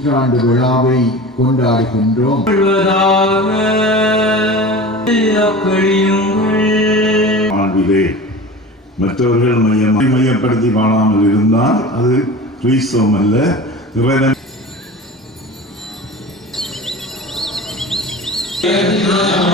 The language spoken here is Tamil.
நூற்றாண்டு விழாவை கொண்டாடுகின்றோம். ஆண்டிலே மற்றவர்கள் மையம் மையப்படுத்தி பாடாமல் இருந்தால் அது கிறிஸ்தவம் அல்ல இறைவன். வாழ்வதாக